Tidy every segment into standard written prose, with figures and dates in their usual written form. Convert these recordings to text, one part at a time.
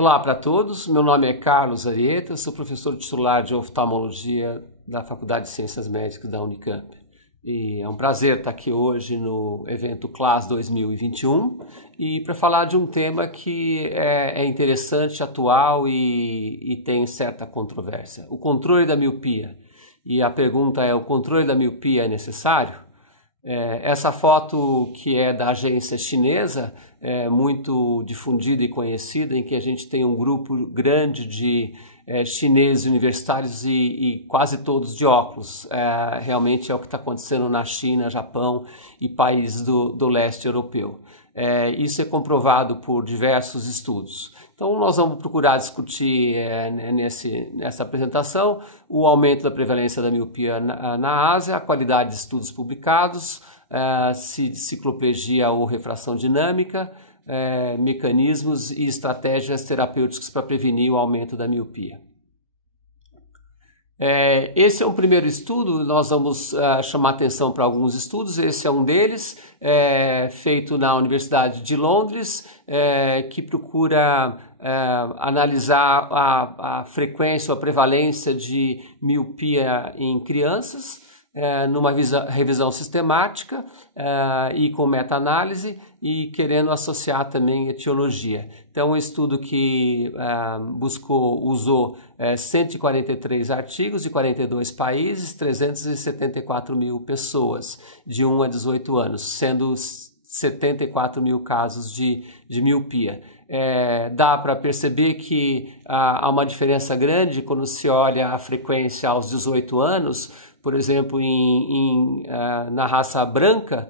Olá para todos, meu nome é Carlos Arieta, sou professor titular de oftalmologia da Faculdade de Ciências Médicas da Unicamp. E é um prazer estar aqui hoje no evento CLASS 2021 e para falar de um tema que é interessante, atual e tem certa controvérsia. O controle da miopia. E a pergunta é, o controle da miopia é necessário? Essa foto que é da agência chinesa é muito difundida e conhecida, em que a gente tem um grupo grande de chineses universitários e quase todos de óculos. Realmente é o que está acontecendo na China, Japão e países do leste europeu. Isso é comprovado por diversos estudos. Então nós vamos procurar discutir nessa apresentação o aumento da prevalência da miopia na Ásia, a qualidade de estudos publicados, cicloplegia ou refração dinâmica, mecanismos e estratégias terapêuticas para prevenir o aumento da miopia. Esse é um primeiro estudo, nós vamos chamar atenção para alguns estudos. Esse é um deles, feito na Universidade de Londres, que procura analisar a frequência ou a prevalência de miopia em crianças, numa revisão sistemática e com meta-análise, e querendo associar também etiologia. Então, um estudo que usou 143 artigos de 42 países, 374 mil pessoas de 1 a 18 anos, sendo 74 mil casos de miopia. Dá para perceber que há uma diferença grande quando se olha a frequência aos 18 anos, por exemplo, na raça branca,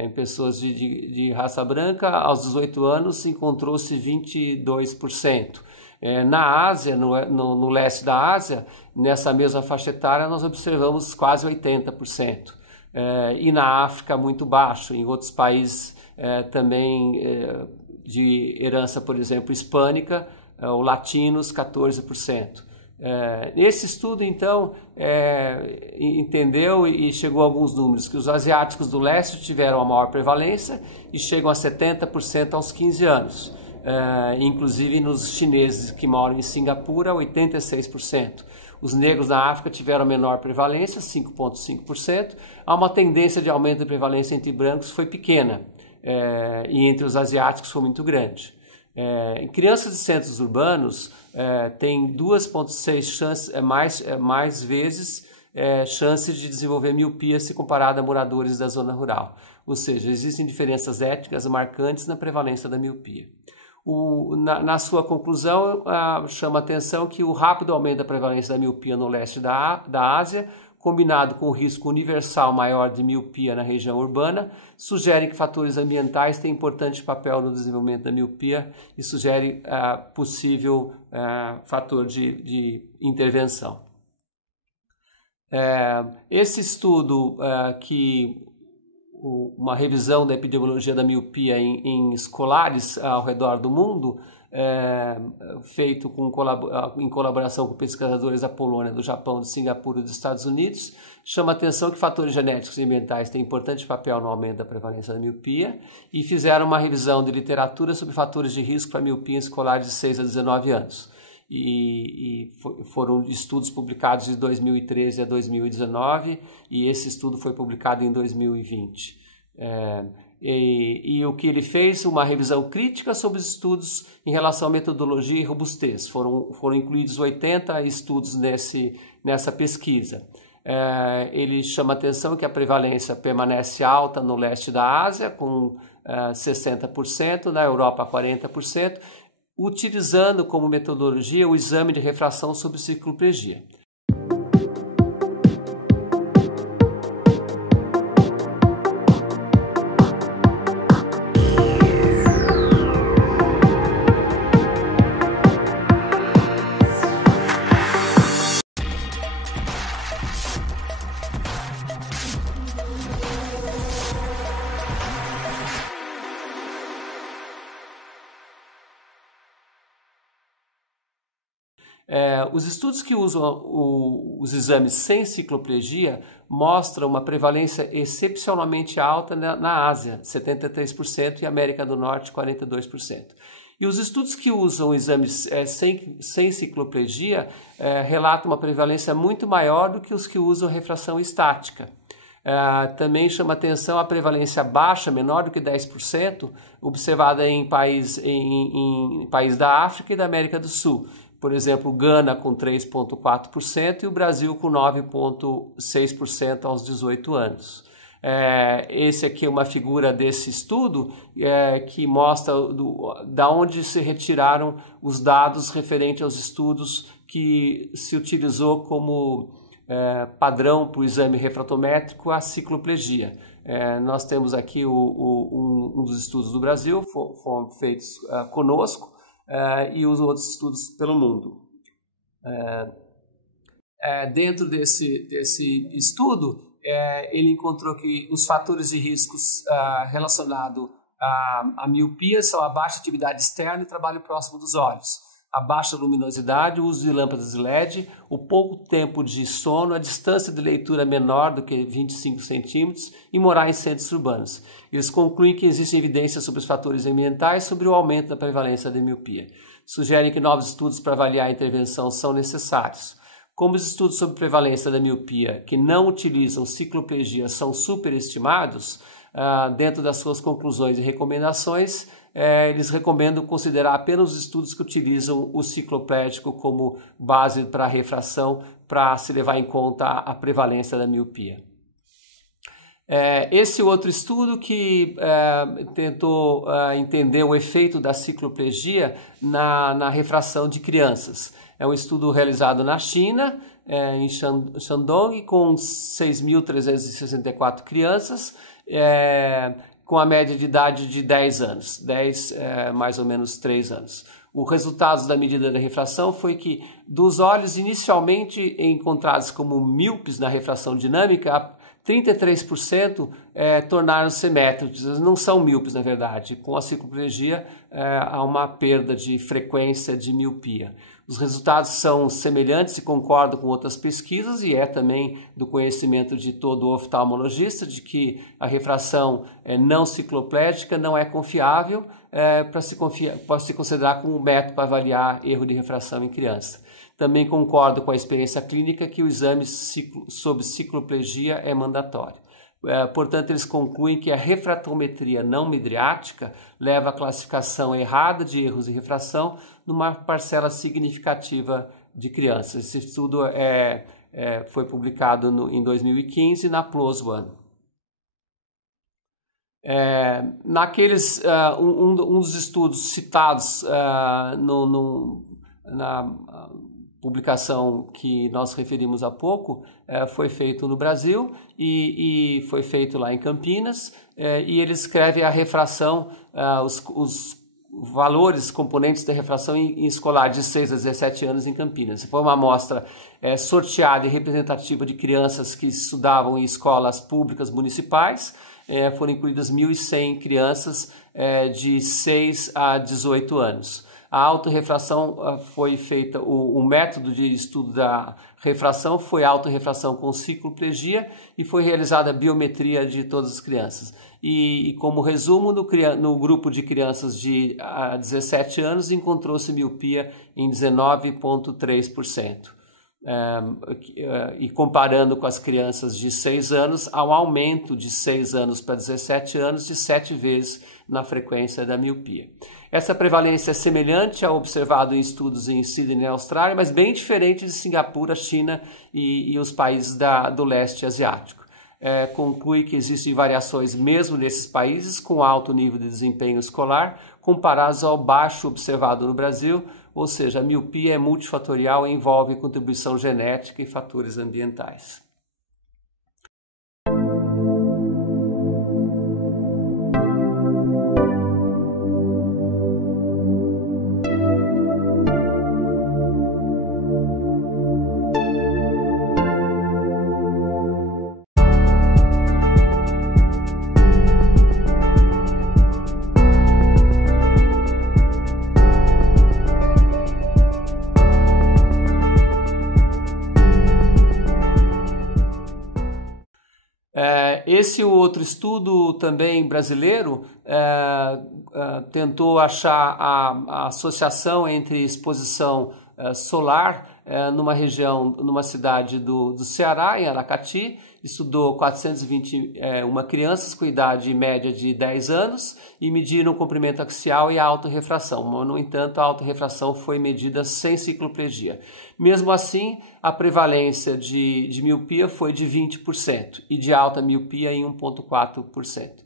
em pessoas de raça branca, aos 18 anos encontrou-se 22%. Na Ásia, no leste da Ásia, nessa mesma faixa etária, nós observamos quase 80%. E na África, muito baixo. Em outros países também de herança, por exemplo, hispânica, ou latinos, 14%. Esse estudo, então, entendeu e chegou a alguns números, que os asiáticos do leste tiveram a maior prevalência e chegam a 70% aos 15 anos. Inclusive nos chineses que moram em Singapura, 86%. Os negros na África tiveram menor prevalência, 5,5%. Há uma tendência de aumento de prevalência entre brancos, foi pequena, e entre os asiáticos foi muito grande. Em crianças de centros urbanos, tem 2,6 chances, mais vezes chances de desenvolver miopia se comparado a moradores da zona rural. Ou seja, existem diferenças étnicas marcantes na prevalência da miopia. Na sua conclusão, chama a atenção que o rápido aumento da prevalência da miopia no leste da Ásia, combinado com o risco universal maior de miopia na região urbana, sugere que fatores ambientais têm importante papel no desenvolvimento da miopia e sugere possível fator de intervenção. Esse estudo, uma revisão da epidemiologia da miopia em escolares ao redor do mundo, feito em colaboração com pesquisadores da Polônia, do Japão, de Singapura e dos Estados Unidos, chama a atenção que fatores genéticos e ambientais têm importante papel no aumento da prevalência da miopia e fizeram uma revisão de literatura sobre fatores de risco para miopia em escolares de 6 a 19 anos. Foram estudos publicados de 2013 a 2019 e esse estudo foi publicado em 2020. E o que ele fez, uma revisão crítica sobre os estudos em relação à metodologia e robustez. Foram incluídos 80 estudos nessa pesquisa. Ele chama a atenção que a prevalência permanece alta no leste da Ásia, com 60%, na Europa 40%, utilizando como metodologia o exame de refração sobre cicloplegia. Os estudos que usam os exames sem cicloplegia mostram uma prevalência excepcionalmente alta na Ásia, 73%, e América do Norte, 42%. E os estudos que usam exames sem cicloplegia relatam uma prevalência muito maior do que os que usam refração estática. Também chama atenção a prevalência baixa, menor do que 10%, observada em países da África e da América do Sul. Por exemplo, Gana com 3,4% e o Brasil com 9,6% aos 18 anos. Esse aqui é uma figura desse estudo que mostra da onde se retiraram os dados referentes aos estudos que se utilizou como padrão para o exame refratométrico a cicloplegia. Nós temos aqui um dos estudos do Brasil, foram feitos conosco, e os outros estudos pelo mundo. Dentro desse estudo, ele encontrou que os fatores de riscos relacionados à miopia são a baixa atividade externa e trabalho próximo dos olhos, a baixa luminosidade, o uso de lâmpadas de LED, o pouco tempo de sono, a distância de leitura menor do que 25 centímetros e morar em centros urbanos. Eles concluem que existem evidências sobre os fatores ambientais sobre o aumento da prevalência da miopia. Sugerem que novos estudos para avaliar a intervenção são necessários. Como os estudos sobre prevalência da miopia que não utilizam cicloplegia são superestimados, dentro das suas conclusões e recomendações, eles recomendam considerar apenas os estudos que utilizam o cicloplégico como base para a refração, para se levar em conta a prevalência da miopia. Esse outro estudo que tentou entender o efeito da cicloplegia na refração de crianças. É um estudo realizado na China, em Shandong, com 6.364 crianças, com a média de idade de 10 anos, mais ou menos 3 anos. O resultado da medida da refração foi que, dos olhos inicialmente encontrados como míopes na refração dinâmica, 33% tornaram-se simétricos, não são míopes na verdade. Com a cicloplegia há uma perda de frequência de miopia. Os resultados são semelhantes e concordam com outras pesquisas e também do conhecimento de todo oftalmologista de que a refração não cicloplégica não é confiável para se considerar como um método para avaliar erro de refração em criança. Também concordo com a experiência clínica que o exame sobre cicloplegia é mandatório. Portanto, eles concluem que a refratometria não midriática leva à classificação errada de erros de refração numa parcela significativa de crianças. Esse estudo foi publicado em 2015 na PLOS ONE. Um dos estudos citados na publicação que nós referimos há pouco foi feito no Brasil e foi feito lá em Campinas, e ele escreve a refração, os valores, componentes da refração em escolar de 6 a 17 anos em Campinas. Foi uma amostra sorteada e representativa de crianças que estudavam em escolas públicas municipais. Foram incluídas 1.100 crianças de 6 a 18 anos. A autorrefração foi feita, o método de estudo da refração foi a autorrefração com cicloplegia e foi realizada a biometria de todas as crianças. E como resumo, no grupo de crianças de 17 anos encontrou-se miopia em 19,3%. E comparando com as crianças de 6 anos, há um aumento de 6 anos para 17 anos de 7 vezes na frequência da miopia. Essa prevalência é semelhante ao observado em estudos em Sydney, na Austrália, mas bem diferente de Singapura, China e os países do leste asiático. Conclui que existem variações mesmo nesses países com alto nível de desempenho escolar, comparados ao baixo observado no Brasil, ou seja, a miopia é multifatorial e envolve contribuição genética e fatores ambientais. Esse outro estudo também brasileiro tentou achar a associação entre exposição solar numa região, numa cidade do Ceará, em Aracati. Estudou 421 crianças com idade média de 10 anos e mediram o comprimento axial e a autorrefração. No entanto, a autorrefração foi medida sem cicloplegia. Mesmo assim, a prevalência de miopia foi de 20% e de alta miopia em 1,4%.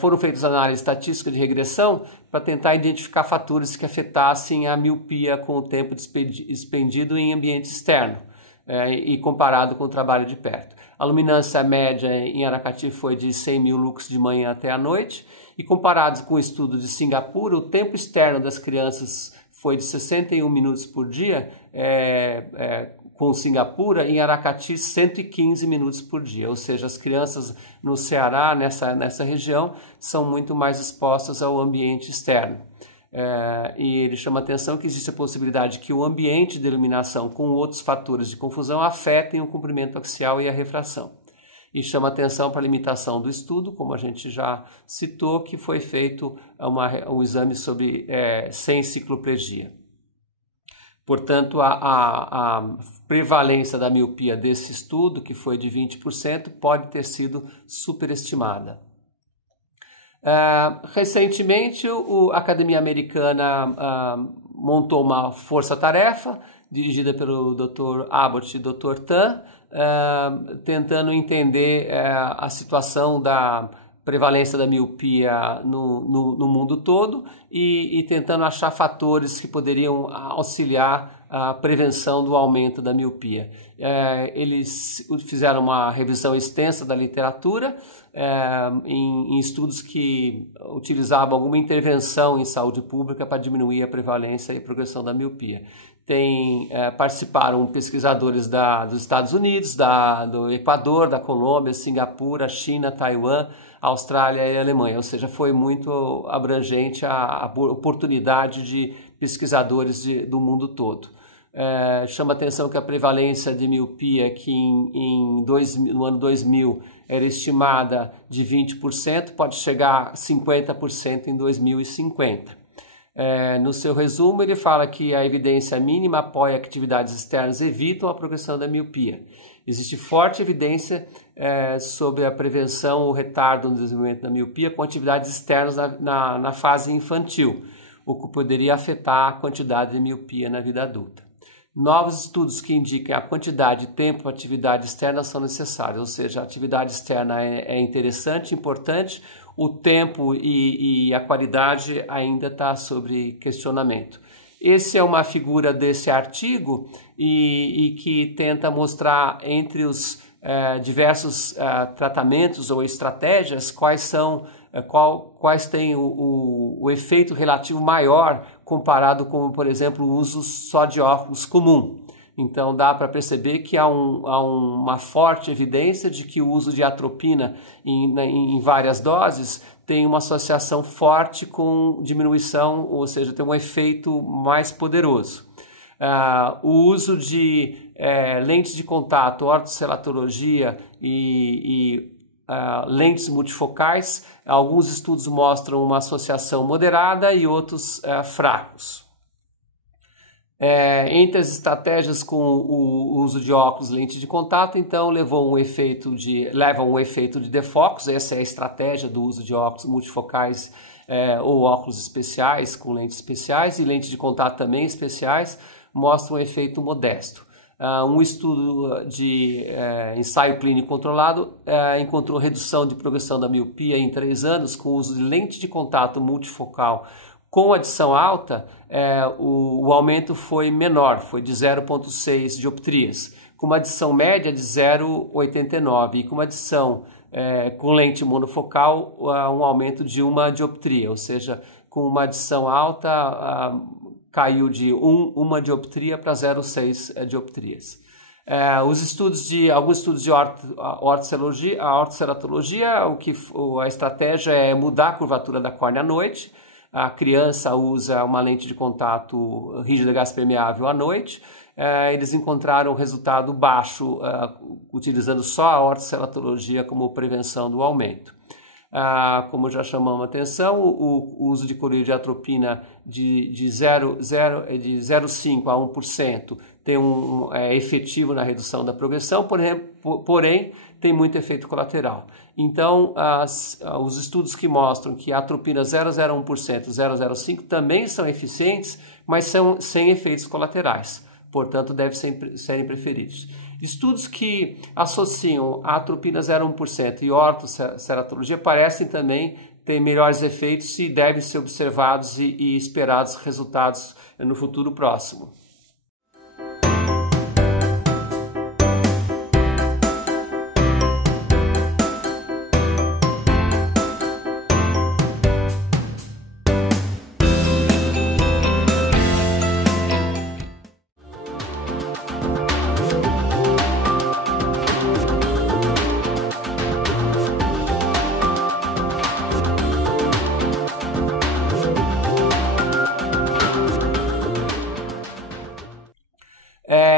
Foram feitas análises estatísticas de regressão para tentar identificar fatores que afetassem a miopia com o tempo expendido em ambiente externo e comparado com o trabalho de perto. A luminância média em Aracati foi de 100 mil lux de manhã até à noite e comparado com o estudo de Singapura, o tempo externo das crianças foi de 61 minutos por dia, com Singapura, em Aracati 115 minutos por dia, ou seja, as crianças no Ceará, nessa região, são muito mais expostas ao ambiente externo. E ele chama a atenção que existe a possibilidade que o ambiente de iluminação com outros fatores de confusão afetem o comprimento axial e a refração. E chama a atenção para a limitação do estudo, como a gente já citou, que foi feito um exame sem cicloplegia. Portanto, a prevalência da miopia desse estudo, que foi de 20%, pode ter sido superestimada. Recentemente, a Academia Americana montou uma força-tarefa dirigida pelo Dr. Abbott e Dr. Tan, tentando entender a situação da prevalência da miopia no mundo todo e tentando achar fatores que poderiam auxiliar a prevenção do aumento da miopia. Eles fizeram uma revisão extensa da literatura em estudos que utilizavam alguma intervenção em saúde pública para diminuir a prevalência e progressão da miopia. Participaram pesquisadores dos Estados Unidos, do Equador, da Colômbia, Singapura, China, Taiwan, Austrália e Alemanha, ou seja, foi muito abrangente a oportunidade de pesquisadores do mundo todo. Chama atenção que a prevalência de miopia, que no ano 2000 era estimada de 20%, pode chegar a 50% em 2050. No seu resumo, ele fala que a evidência mínima apoia que atividades externas evitam a progressão da miopia. Existe forte evidência sobre a prevenção ou retardo no desenvolvimento da miopia com atividades externas na fase infantil, o que poderia afetar a quantidade de miopia na vida adulta. Novos estudos que indicam a quantidade de tempo para atividade externa são necessários, ou seja, a atividade externa é interessante, importante, o tempo e a qualidade ainda está sob questionamento. Essa é uma figura desse artigo e que tenta mostrar entre os diversos tratamentos ou estratégias quais têm o efeito relativo maior comparado com, por exemplo, o uso só de óculos comum. Então dá para perceber que há uma forte evidência de que o uso de atropina em várias doses tem uma associação forte com diminuição, ou seja, tem um efeito mais poderoso. O uso de lentes de contato, ortoceratologia e lentes multifocais, alguns estudos mostram uma associação moderada e outros fracos. Entre as estratégias com o uso de óculos lente de contato, então leva um efeito de defocus. Essa é a estratégia do uso de óculos multifocais ou óculos especiais com lentes especiais e lentes de contato também especiais, mostra um efeito modesto. Um estudo de ensaio clínico controlado encontrou redução de progressão da miopia em 3 anos com o uso de lente de contato multifocal. Com adição alta, o aumento foi menor, foi de 0,6 dioptrias, com uma adição média de 0,89 e com uma adição com lente monofocal, um aumento de 1 dioptria, ou seja, com uma adição alta, caiu de 1 dioptria para 0,6 dioptrias. Alguns estudos de ortoceratologia, a estratégia é mudar a curvatura da córnea à noite. A criança usa uma lente de contato rígida gás permeável à noite, eles encontraram resultado baixo, utilizando só a ortoceratologia como prevenção do aumento. Como já chamamos a atenção, o uso de colírio de atropina de 0,5% a 1% é efetivo na redução da progressão, porém tem muito efeito colateral. Então, os estudos que mostram que a atropina 0,01% e 0,05% também são eficientes, mas são sem efeitos colaterais, portanto, devem serem preferidos. Estudos que associam a atropina 0,1% e ortoceratologia parecem também ter melhores efeitos e devem ser observados e esperados resultados no futuro próximo.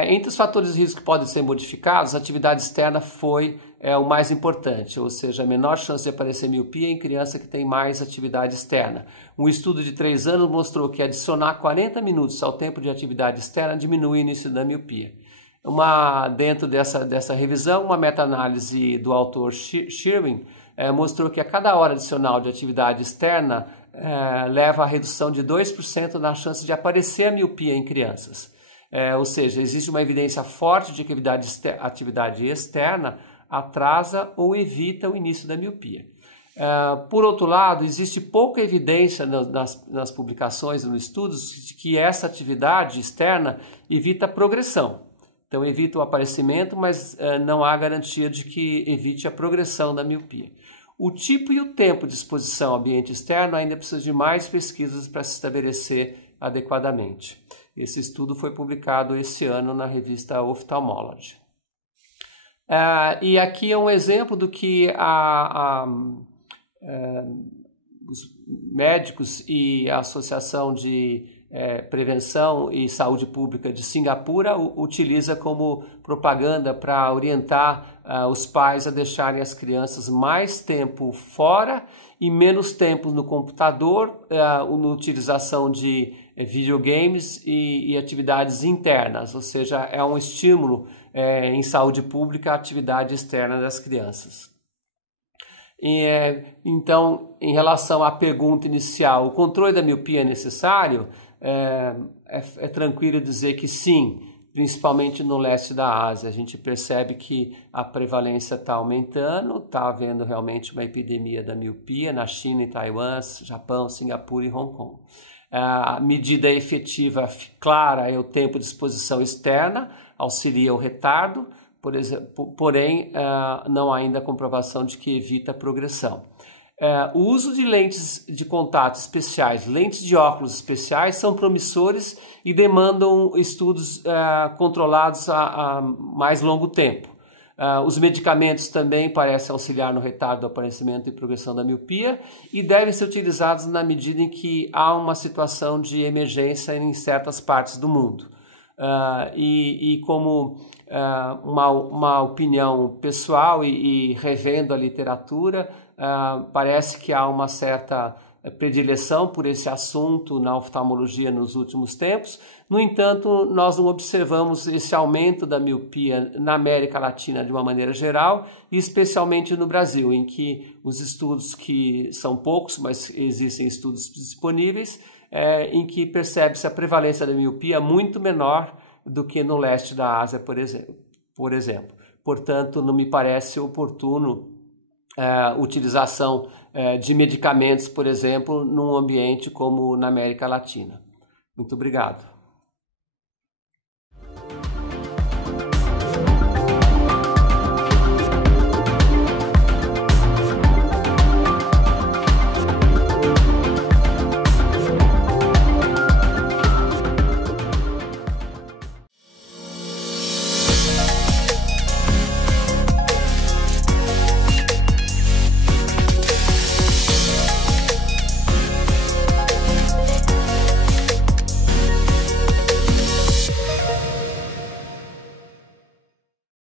Entre os fatores de risco que podem ser modificados, a atividade externa foi o mais importante, ou seja, a menor chance de aparecer miopia em criança que tem mais atividade externa. Um estudo de 3 anos mostrou que adicionar 40 minutos ao tempo de atividade externa diminui o início da miopia. Dentro dessa revisão, uma meta-análise do autor Sherwin mostrou que a cada hora adicional de atividade externa leva à redução de 2% na chance de aparecer a miopia em crianças. Ou seja, existe uma evidência forte de que a atividade externa atrasa ou evita o início da miopia. Por outro lado, existe pouca evidência nas publicações e nos estudos de que essa atividade externa evita a progressão. Então, evita o aparecimento, mas não há garantia de que evite a progressão da miopia. O tipo e o tempo de exposição ao ambiente externo ainda precisa de mais pesquisas para se estabelecer adequadamente. Esse estudo foi publicado esse ano na revista Ophthalmology. E aqui é um exemplo do que os médicos e a Associação de Prevenção e Saúde Pública de Singapura utiliza como propaganda para orientar os pais a deixarem as crianças mais tempo fora e menos tempo no computador, na utilização de videogames e atividades internas, ou seja, é um estímulo em saúde pública à atividade externa das crianças. Então, em relação à pergunta inicial, o controle da miopia é necessário? É tranquilo dizer que sim, principalmente no leste da Ásia. A gente percebe que a prevalência está aumentando, está havendo realmente uma epidemia da miopia na China e Taiwan, Japão, Singapura e Hong Kong. A medida efetiva clara é o tempo de exposição externa, auxilia o retardo, porém não há ainda comprovação de que evita a progressão. O uso de lentes de contato especiais, lentes de óculos especiais, são promissores e demandam estudos controlados a mais longo tempo. Os medicamentos também parecem auxiliar no retardo do aparecimento e progressão da miopia e devem ser utilizados na medida em que há uma situação de emergência em certas partes do mundo. Como uma opinião pessoal e revendo a literatura, parece que há uma certa predileção por esse assunto na oftalmologia nos últimos tempos. No entanto, nós não observamos esse aumento da miopia na América Latina de uma maneira geral e especialmente no Brasil, em que os estudos, que são poucos, mas existem estudos disponíveis, em que percebe-se a prevalência da miopia muito menor do que no leste da Ásia, por exemplo. Portanto, não me parece oportuno utilização de medicamentos, por exemplo, num ambiente como na América Latina. Muito obrigado.